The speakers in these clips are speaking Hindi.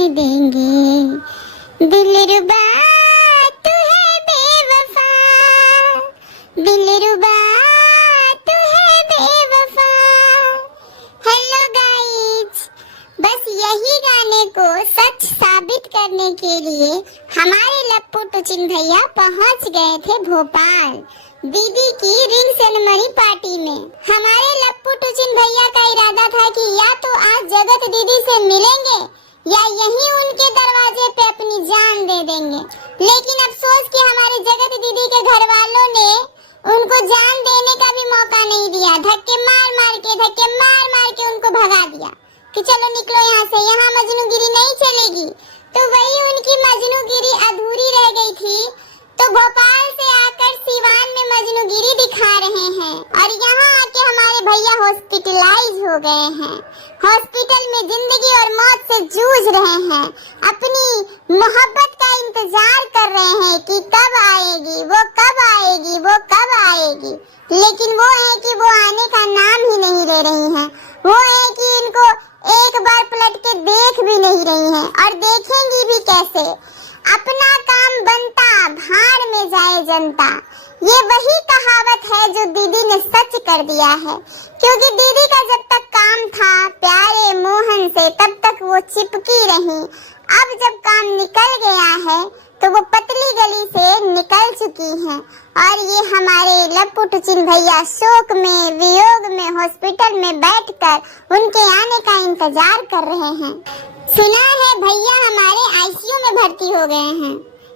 जाने देंगे। दिलरुबा तू है बेवफा, दिलरुबा तू है बेवफा। हेलो गाइस, बस यही गाने को सच साबित करने के लिए हमारे लप्पू टुचिन भैया पहुंच गए थे भोपाल दीदी की रिंग सेरेमनी पार्टी में। हमारे लप्पू टुचिन भैया का इरादा था कि या तो आज जगत दीदी से मिलेंगे या यहीं उनके दरवाजे पे अपनी जान दे देंगे, लेकिन अफसोस कि हमारे जगत दीदी के घर वालों ने उनको जान देने का भी मौका नहीं दिया। धक्के मार के उनको भगा दिया कि चलो निकलो यहाँ से, यहाँ मजनूगिरी नहीं चलेगी। तो वही उनकी मजनूगिरी अधूरी रह गई थी, तो भोपाल से आकर सिवान में मजनूगिरी दिखा रहे हैं और यहाँ आके हमारे भैया हॉस्पिटलाइज हो गए हैं। हॉस्पिटल में जिंदगी और मौत से जूझ रहे हैं, अपनी मोहब्बत का इंतजार कर रहे हैं कि कब आएगी, वो कब आएगी, वो कब आएगी। लेकिन वो है कि वो आने का नाम ही नहीं ले रही हैं। वो है कि इनको एक बार पलट के देख भी नहीं रही हैं और देखेंगी भी कैसे। अपना काम बनता भाड़ में जाए जनता, ये वही कहावत है जो दीदी ने सच कर दिया है। क्योंकि दीदी का जब तक काम था प्यारे मोहन से तब तक वो चिपकी रही। अब जब काम निकल गया है तो वो पतली गली से निकल चुकी हैं और ये हमारे लप्पू टुचिन भैया शोक में वियोग में हॉस्पिटल में बैठकर उनके आने का इंतजार कर रहे हैं। सुना है भैया हमारे आईसीयू में भर्ती हो गए हैं।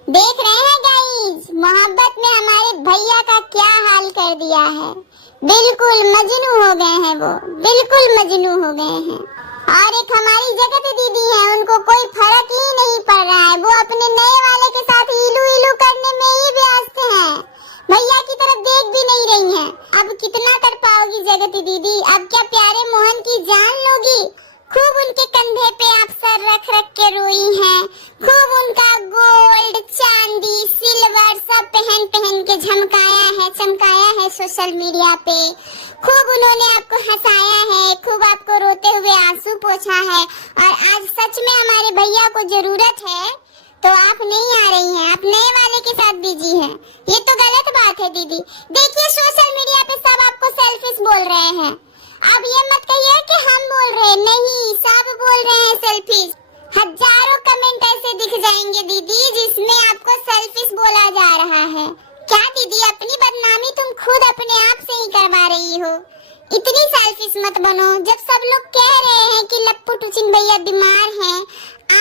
देख रहे हैं गाइस, मोहब्बत में हमारे भैया का क्या हाल कर दिया है। बिल्कुल मजनू हो गए हैं वो, बिल्कुल मजनू हो गए हैं। और एक हमारी जगत दीदी है, उनको कोई फर्क ही नहीं पड़ रहा है। वो अपने नए वाले के साथ इलू इलू करने में ही व्यस्त हैं, भैया की तरफ देख भी नहीं रही हैं। अब कितना कर पाओगी जगत दीदी, अब क्या प्यारे मोहन की जान लोगी? खूब उनके कंधे पे आप सर रख रख के रोई हैं, खूब उनका गोल्ड चांदी सिल्वर सब पहन पहन के चमकाया है सोशल मीडिया पे। खूब उन्होंने आपको हंसाया है, खूब आपको रोते हुए आंसू पोंछा है। और आज सच में हमारे भैया को जरूरत है तो आप नहीं आ रही हैं, आप नए वाले के साथ बिजी हैं। ये तो गलत बात है दीदी। देखिए सोशल मीडिया पे सब आपको सेल्फिश बोल रहे हैं। अब ये मत कहिए कि हम बोल रहे हैं, नहीं सब बोल रहे हैं सेल्फिश। हजारों कमेंट ऐसे दिख जाएंगे दीदी जिसमें आपको सेल्फिश बोला जा रहा है। क्या दीदी अपनी बदनामी तुम खुद अपने आप से ही करवा रही हो। इतनी सेल्फिश मत बनो। जब सब लोग कह रहे हैं कि लप्पू टुचिन भैया बीमार हैं,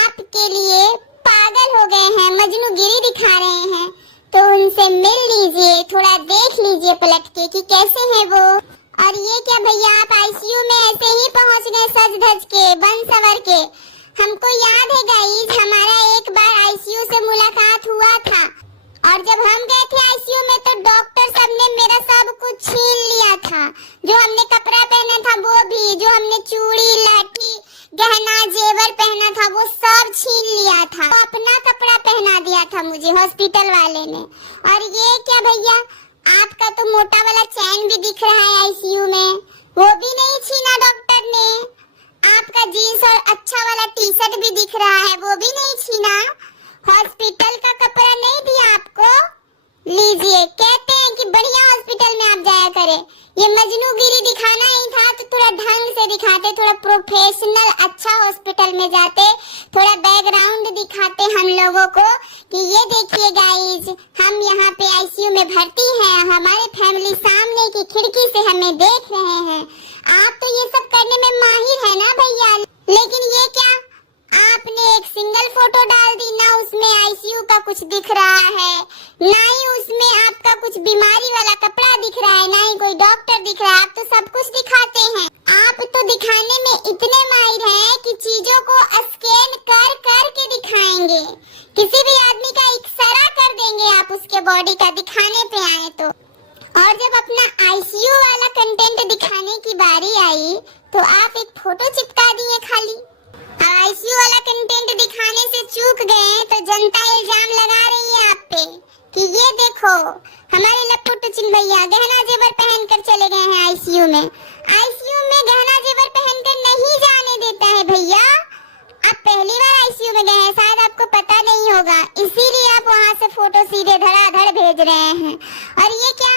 आपके लिए पागल हो गए हैं, मजनूगिरी दिखा रहे हैं, तो उनसे मिल लीजिए, थोड़ा देख लीजिए पलट के कि कैसे हैं वो। और ये क्या भैया आप आईसीयू में ऐसे ही पहुंच गए सज धज के बन सवर के। हमको याद है गाइस, हमारा एक बार आईसीयू से मुलाकात हुआ था और जब हम गए थे आईसीयू में तो डॉक्टर सब ने मेरा सब कुछ छीन लिया था। जो हमने कपड़ा पहना था वो भी, जो हमने चूड़ी लाठी गहना जेवर पहना था वो सब छीन लिया था। तो अपना कपड़ा पहना दिया था मुझे हॉस्पिटल वाले ने। और ये क्या भैया आपका तो मोटा वाला चैन भी दिख रहा है आईसीयू में, वो भी नहीं छीना डॉक्टर ने। आपका जीन्स और अच्छा वाला टी शर्ट भी दिख रहा है, वो भी नहीं छीना। हॉस्पिटल का कपड़ा नहीं दिया आपको, लीजिए। कहते हैं कि बढ़िया हॉस्पिटल में आप जाया करें। ये मजनूगिरी दिखाना ही था तो थोड़ा ढंग से दिखाते, थोड़ा प्रोफेशनल अच्छा हॉस्पिटल में जाते, थोड़ा बैकग्राउंड दिखाते हम लोगों को कि ये देखिए गाइस हम यहाँ पे आईसीयू में भर्ती हैं, हमारे फैमिली सामने की खिड़की से हमें देख रहे हैं। आप तो ये सब करने में माहिर है ना भैया, लेकिन ये क्या आपने एक सिंगल फोटो डाल दी, ना उसमें आईसीयू का कुछ दिख रहा है, ना ही उसमें आपका कुछ बीमारी वाला कपड़ा दिख रहा है, ना ही कोई डॉक्टर दिख रहा है। आप तो सब कुछ दिखाते हैं। आप तो दिखाने में इतने माहिर हैं कि चीजों को स्कैन कर कर के दिखाएंगे। किसी भी आदमी का इशारा कर देंगे आप उसके बॉडी का दिखाने पे आए तो। और जब अपना आईसीयू वाला कंटेंट दिखाने की बारी आई तो आप एक फोटो चिपका दिए खाली। आईसीयू वाला कंटेंट दिखाने से चूक गए तो जनता इल्जाम लगा रही है आप पे कि ये देखो हमारे लप्पू टुचिन भैया गहना जेवर पहनकर चले गए हैं आईसीयू में। आईसीयू में गहना जेवर पहनकर नहीं जाने देता है भैया। आप पहली बार आईसीयू में गए हैं, शायद आपको पता नहीं होगा, इसीलिए आप वहाँ से फोटो सीधे धड़ाधड़ भेज रहे हैं। और ये क्या,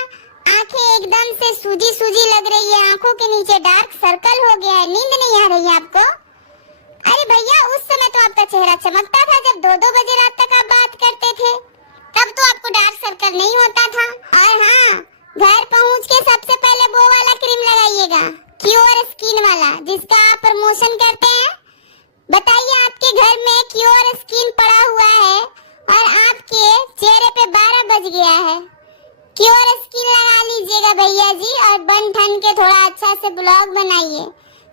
आंखें एकदम से सूजी सूजी लग रही है, आंखों के नीचे डार्क सर्कल हो गया है, नींद नहीं आ रही है आपको? अरे भैया, उस समय तो आपका चेहरा चमकता था जब 2-2 बजे रात तक आप बात करते थे, तब तो आपको डार्क सर्कल नहीं होता था। और हाँ, घर पहुँच के सबसे पहले वो वाला क्रीम लगाइएगा, क्योर स्किन वाला, जिसका आप प्रमोशन करते हैं। बताइए, आपके घर में क्योर स्किन पड़ा हुआ है और आपके चेहरे पे 12 बज गया है। क्योर स्किन लगा लीजिएगा भैया जी, और बन ठन के थोड़ा अच्छा से ब्लॉग बनाइए,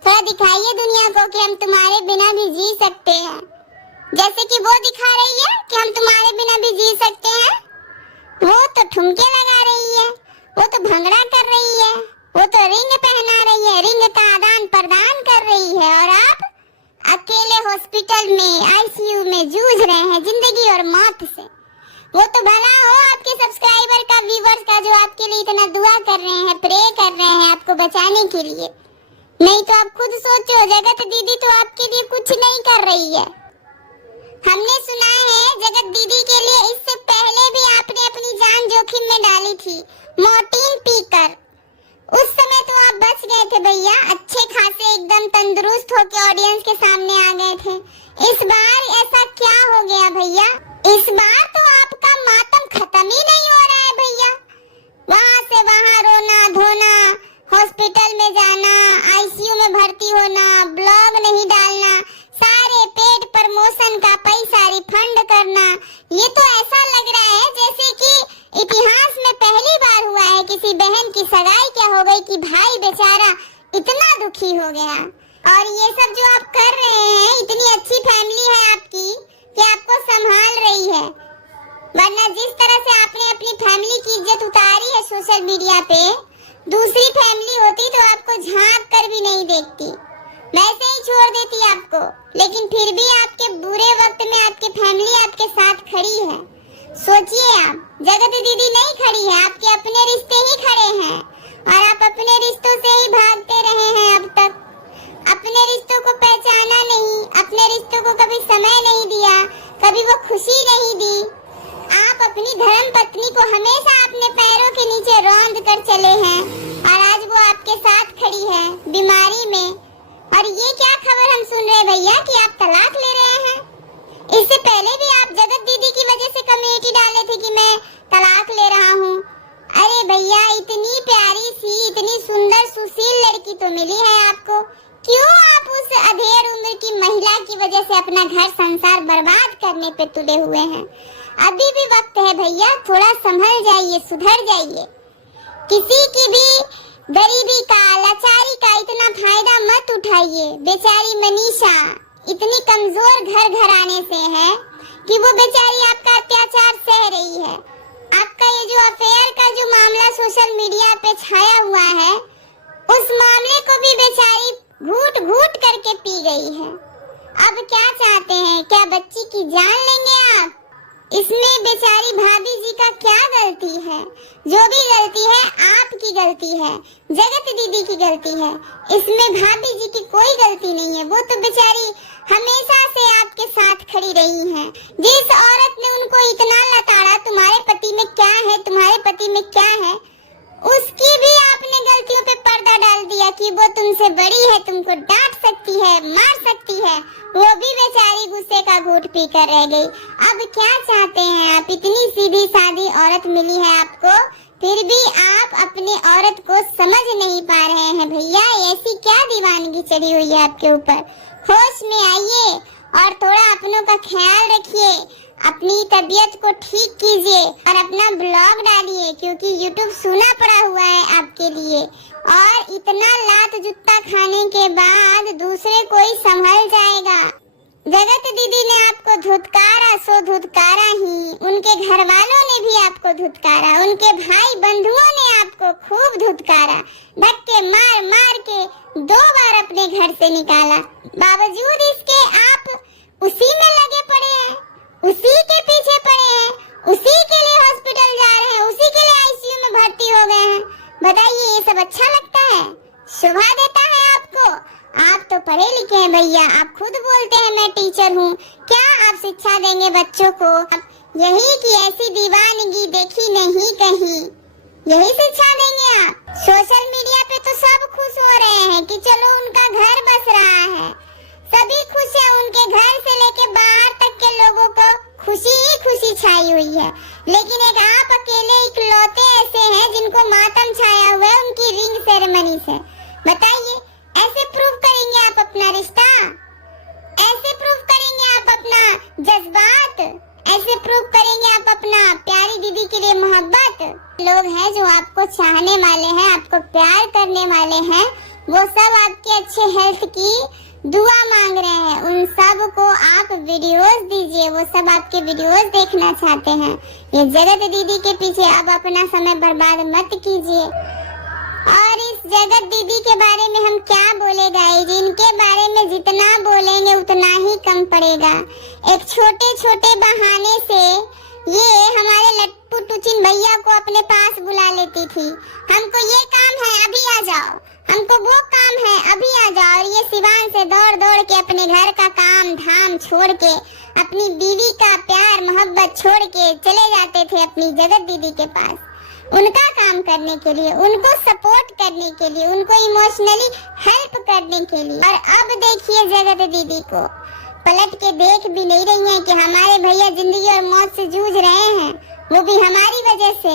थोड़ा दिखाइए दुनिया को कि हम तुम्हारे बिना भी जी सकते हैं, जैसे कि वो दिखा रही है कि हम तुम्हारे बिना भी जी सकते हैं। वो तो ठुमके लगा रही है, वो तो भंगड़ा कर रही है, वो तो रिंग पहना रही है, रिंग का आदान प्रदान कर रही है, और आप अकेले हॉस्पिटल में आईसीयू में जूझ रहे हैं जिंदगी और मौत से। वो तो भला हो आपके सब्सक्राइबर का, व्यूअर्स का, जो आपके लिए इतना दुआ कर रहे हैं, प्रे कर रहे हैं आपको बचाने के लिए। नहीं तो आप खुद सोचो, जगत दीदी तो आपके लिए कुछ नहीं कर रही है। हमने सुना है जगत दीदी के लिए इससे पहले भी आपने अपनी जान जोखिम में डाली थी, मोर्टीन पीकर। उस समय तो आप बच गए थे भैया, अच्छे खासे एकदम तंदुरुस्त होकर ऑडियंस के सामने आ गए थे। इस बार ऐसा क्या हो गया भैया? इस बार तो आपका मातम खत्म ही नहीं हो रहा है भैया। वहाँ से वहाँ रोना धोना, हॉस्पिटल में जाना, आईसीयू में भर्ती होना, ब्लॉग नहीं डालना, सारे पेड प्रमोशन का पैसा रिफंड करना, ये तो ऐसा लग रहा है जैसे कि इतिहास में पहली बार हुआ है किसी बहन की सगाई क्या हो गई कि भाई बेचारा इतना दुखी हो गया। और ये सब जो आप कर रहे हैं, इतनी अच्छी फैमिली है आपकी कि आपको संभाल रही है, वरना जिस तरह से आपने अपनी फैमिली की इज्जत उतारी है सोशल मीडिया पे, दूसरी फैमिली होती तो आपको झांक कर भी नहीं देखती, वैसे ही छोड़ देती आपको। लेकिन फिर भी आपके बुरे वक्त में आपकी फैमिली आपके साथ खड़ी है। सोचिए आप, जगत दीदी नहीं खड़ी है, आपके अपने रिश्ते ही खड़े हैं, और आप अपने रिश्तों से ही भागते रहे हैं अब तक। अपने रिश्तों को पहचाना नहीं, अपने रिश्तों को कभी समय नहीं दिया, कभी वो खुशी नहीं दी। आप अपनी धर्म पत्नी को हमेशा अपने पैरों के नीचे रौंद कर चले हैं, और आज वो आपके साथ खड़ी है बीमारी में। और ये क्या खबर हम सुन रहे हैं भैया कि आप तलाक ले रहे हैं? इससे पहले भी आप जगत दीदी की वजह से कमेटी डाले थे कि मैं तलाक ले रहा हूँ। अरे भैया, इतनी प्यारी सी, इतनी सुंदर सुशील लड़की तो मिली है आपको, क्यों आप उस अधेड़ उम्र की महिला की वजह से अपना घर संसार बर्बाद करने पे तुले हुए हैं? अभी भी वक्त है भैया, थोड़ा संभल जाइए, सुधर जाइए। किसी की भी गरीबी का, लाचारी का इतना फायदा मत उठाइए। बेचारी मनीषा इतनी कमजोर घर घराने से है कि वो बेचारी आपका अत्याचार सह रही है। आपका ये जो अफेयर का जो मामला सोशल मीडिया पे छाया हुआ है, उस मामले को भी बेचारी घूट घूट करके पी गई है। अब क्या चाहते हैं? क्या बच्ची की जान लेंगे आप? इसमें बेचारी भाभी जी का क्या गलती है? जो भी गलती है आपकी गलती है, जगत दीदी की गलती है, इसमें भाभी जी की कोई गलती नहीं है। वो तो बेचारी हमेशा से आपके साथ खड़ी रही हैं। जिस औरत ने उनको इतना लताड़ा, तुम्हारे पति में क्या है, तुम्हारे पति में क्या है, उसकी भी आपने गलतियों पे पर्दा डाल दिया कि वो तुमसे बड़ी है, तुमको डांट सकती है, मार सकती है। वो भी बेचारी गुस्से का घूंट पी कर रह गई। अब क्या चाहते हैं आप? इतनी सीधी सादी औरत मिली है आपको, फिर भी आप अपने औरत को समझ नहीं पा रहे हैं भैया। ऐसी क्या दीवानगी चढ़ी हुई है आपके ऊपर? होश में आइए और थोड़ा अपनों का ख्याल रखिए, अपनी तबीयत को ठीक कीजिए और अपना ब्लॉग डालिए, क्योंकि यूट्यूब सुना पड़ा हुआ है आपके लिए। और इतना लात जुत्ता खाने के बाद दूसरे कोई संभल जाएगा। जगत दीदी ने आपको धुतकारा सो धुतकारा ही, उनके घर वालों ने भी आपको धुतकारा, उनके भाई बंधुओं ने आपको खूब धुतकारा, धक्के मार मार के 2 बार अपने घर से निकाला। बावजूद इसके आप उसी में लगे पड़े हैं, उसी के पीछे पड़े हैं, उसी के लिए हॉस्पिटल जा रहे हैं, उसी के लिए आईसीयू में भर्ती हो गए हैं। बताइए, ये सब अच्छा लगता है? शोभा देता है आपको? आप तो पढ़े लिखे हैं भैया, आप खुद बोलते हैं मैं टीचर हूँ। क्या आप शिक्षा देंगे बच्चों को? यही कि ऐसी दीवानगी देखी नहीं कहीं, यही शिक्षा देंगे आप? सोशल मीडिया पे तो सब खुश हो रहे हैं कि चलो उनका घर बस रहा है, सभी खुश हैं, उनके घर से लेके बाहर तक के लोगों को खुशी ही खुशी छाई हुई है। लेकिन एक आप अकेले इकलौते ऐसे हैं जिनको मातम छाया हुआ है उनकी रिंग सेरेमनी से। बताइए, ऐसे प्रूव करेंगे आप अपना रिश्ता? ऐसे प्रूव करेंगे आप अपना जज्बात? ऐसे प्रूव करेंगे आप अपना प्यारी दीदी के लिए मोहब्बत? लोग हैं जो आपको चाहने वाले हैं, आपको प्यार करने वाले हैं, वो सब आपके अच्छे हेल्थ की दुआ मांग रहे हैं। उन सब को आप वीडियोस दीजिए, वो सब आपके वीडियोस देखना चाहते हैं। ये जगत दीदी के पीछे अब अपना समय बर्बाद मत कीजिए। और इस जगत दीदी के बारे में हम क्या बोले गाइस, इनके बारे में जितना बोलेंगे उतना ही कम पड़ेगा। एक छोटे छोटे बहाने से ये हमारे लट्टू टुचिन भैया को अपने पास बुला लेती थी। हमको ये काम है, अभी आ जाओ, हमको वो काम है, अभी आ जाओ। और ये सिवान से दौड़ दौड़ के अपने घर का काम धाम छोड़ के, अपनी बीवी का प्यार मोहब्बत छोड़ के चले जाते थे अपनी जगत दीदी के पास, उनका काम करने के लिए, उनको सपोर्ट करने के लिए, उनको इमोशनली हेल्प करने के लिए। और अब देखिए जगत दीदी को पलट के देख भी नहीं रही हैं कि हमारे भैया जिंदगी और मौत से जूझ रहे हैं, वो भी हमारी वजह से,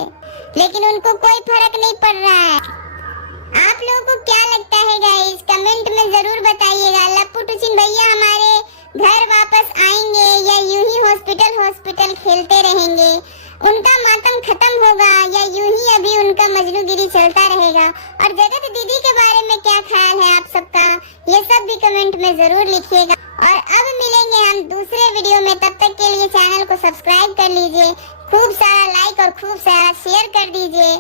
लेकिन उनको कोई फर्क नहीं पड़ रहा है। आप लोगों को क्या लगता है गाइस, कमेंट में जरूर बताइएगा। लप्पू टुचिन भैया हमारे घर वापस आएंगे या यूं ही हॉस्पिटल खेलते रहेंगे? उनका मातम खत्म होगा या यूं ही अभी उनका मजनूगिरी चलता रहेगा? और जगत दीदी के बारे में क्या ख्याल है आप सबका, ये सब भी कमेंट में जरूर लिखिएगा। और अब मिलेंगे हम दूसरे वीडियो में, तब तक के लिए चैनल को सब्सक्राइब कर लीजिए, खूब सारा लाइक और खूब सारा शेयर कर दीजिए।